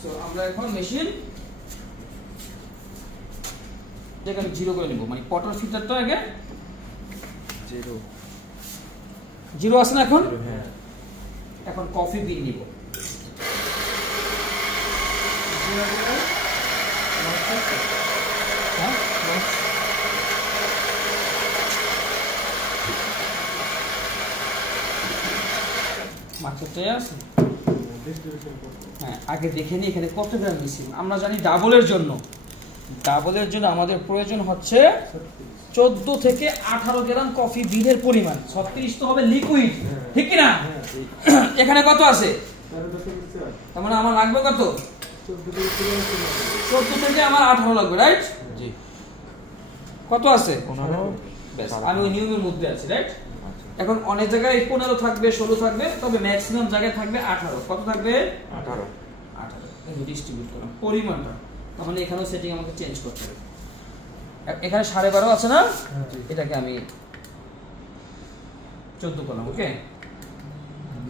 So আমরা এখন machine এটাকে আমি 0 করে নেব, মানে পটার ফিল্টারটা আগে 0 আছে না এখন? হ্যাঁ। এখন কফি বিন নিব। হ্যাঁ মাত্রাটাই আছে। হ্যাঁ আগে দেখে নিই এখানে কত গ্রাম মিশিং। আমরা জানি ডাবলের জন্য আমাদের প্রয়োজন হচ্ছে 14 থেকে 18 গ্রাম কফি বিনের পরিমাণ। 36 তো হবে লিকুইড, ঠিক কি না? এখানে কত আছে? তার মানে আমার লাগবে কত? 14 থেকে আমার 18 লাগবে, রাইট? জি। কত আছে? 15। বেশ, আমি ওই নিয়মের মধ্যে আছি, রাইট? এখন অনেক জায়গায় 15 থাকবে, 16 থাকবে, তবে ম্যাক্সিমাম জায়গায় থাকবে 18। কত থাকবে? 18। এই ডিস্ট্রিবিউট করলাম পরিমাণটা, তাহলে এখানেও সেটিং আমাকে চেঞ্জ করতে হবে। এখানে 12.5 আছে না, এটাকে আমি 14 করলাম। ওকে,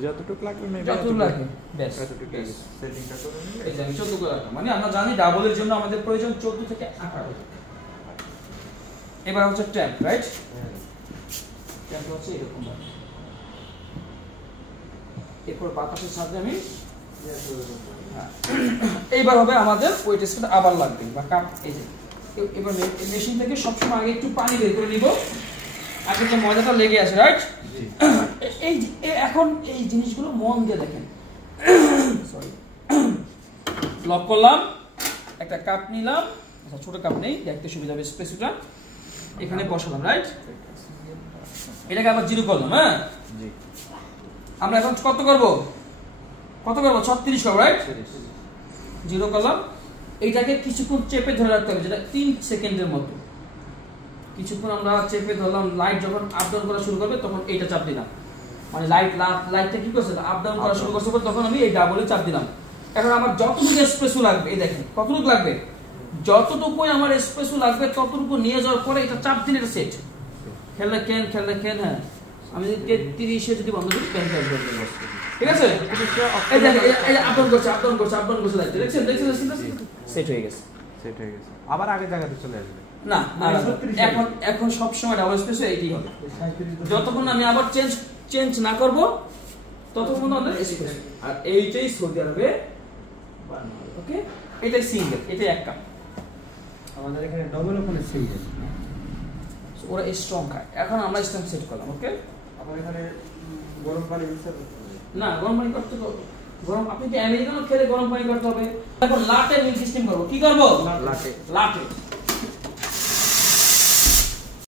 যতটুকু লাগবে যতটুকু লাগে বেশ, সেটিংটা করে নিলে এই যে আমি 14 করে রাখলাম। মানে আমরা জানি ডাবলের জন্য আমাদের প্রয়োজন 14 থেকে 18। এবার হচ্ছে ট্যাম্প, রাইট? ট্যাম্প হচ্ছে এরকম ভাবে, এরপর বাতাসের সাথে আমি এইবার হবে আমাদের ওয়েট স্কেল আবার লাগবে বা কাপ। এই যে এবার মেশিন থেকে সবসময় আগে একটু পানি বের করে নিব, আগে যে ময়দাটা লেগে আছে, রাইট? এই এখন এই জিনিসগুলো মন দিয়ে দেখেন। সরি, লক করলাম, একটা কাপ নিলাম, আচ্ছা ছোট কাপ নেই, দেখতে সুবিধা হবে, স্পেসটা এখানে বসালাম, রাইট? এটাকে আবার 0 করলাম। হ্যাঁ জি। আমরা এখন কত করব? 36 করব, রাইট? 0 করলাম। এইটাকে কিছুক্ষণ চেপে ধরে রাখতে হবে, যেটা 3 সেকেন্ডের মতো। কিছুক্ষণ আমরা চেপে ধরলাম, লাইট যখন আপ ডাউন করা শুরু করবে তখন এইটা চাপ দিলাম, মানে লাইটটা কি করছে আপ ডাউন করা শুরু করছে, তখন আমি এই ডাবলে চাপ দিলাম। এখন আমার যতটুকু এসপ্রেসো লাগবে, এই দেখেন কতটুকু লাগবে, যতটুকু আমার এসপ্রেসো লাগবে ততটুকু নিয়ে যাওয়ার পরে এটা চাপ দিলে এটা সেট। খেললে কেন। হ্যাঁ আমি যদি 33-এ যদি বন্ধ করি ক্যান ক্যান করে দেব, ঠিক আছে? এই দেখেন এই আপ ডাউন করছে লাইট, দেখছেন সেট হয়ে গেছে। আবার আগে জায়গাতে চলে আসবে না, এখন সব সময় ডাবল স্পেসে এইটাই হবে। যতক্ষণ আমি আবার চেঞ্জ না করব ততক্ষণ আমাদের স্পেস। আর এইটাই সৌদি আরবে বানানো। ওকে, এটাই সিঙ্গেল, এটাই এক কাপ। আমাদের এখানে ডাবল ওখানে সিঙ্গেল, ওরা স্ট্রং খায়। এখন আমরা স্ট্রং সেট করলাম। ওকে, আমার এখানে গরম পানি মিক্সার করতে হবে না, গরম পানি করতে হবে। গরম আপনি কি আমেরিকানো খেলে গরম পানি করতে হবে। এখন লাটে মিল্ক সিস্টেম করব। কি করব? লাটে।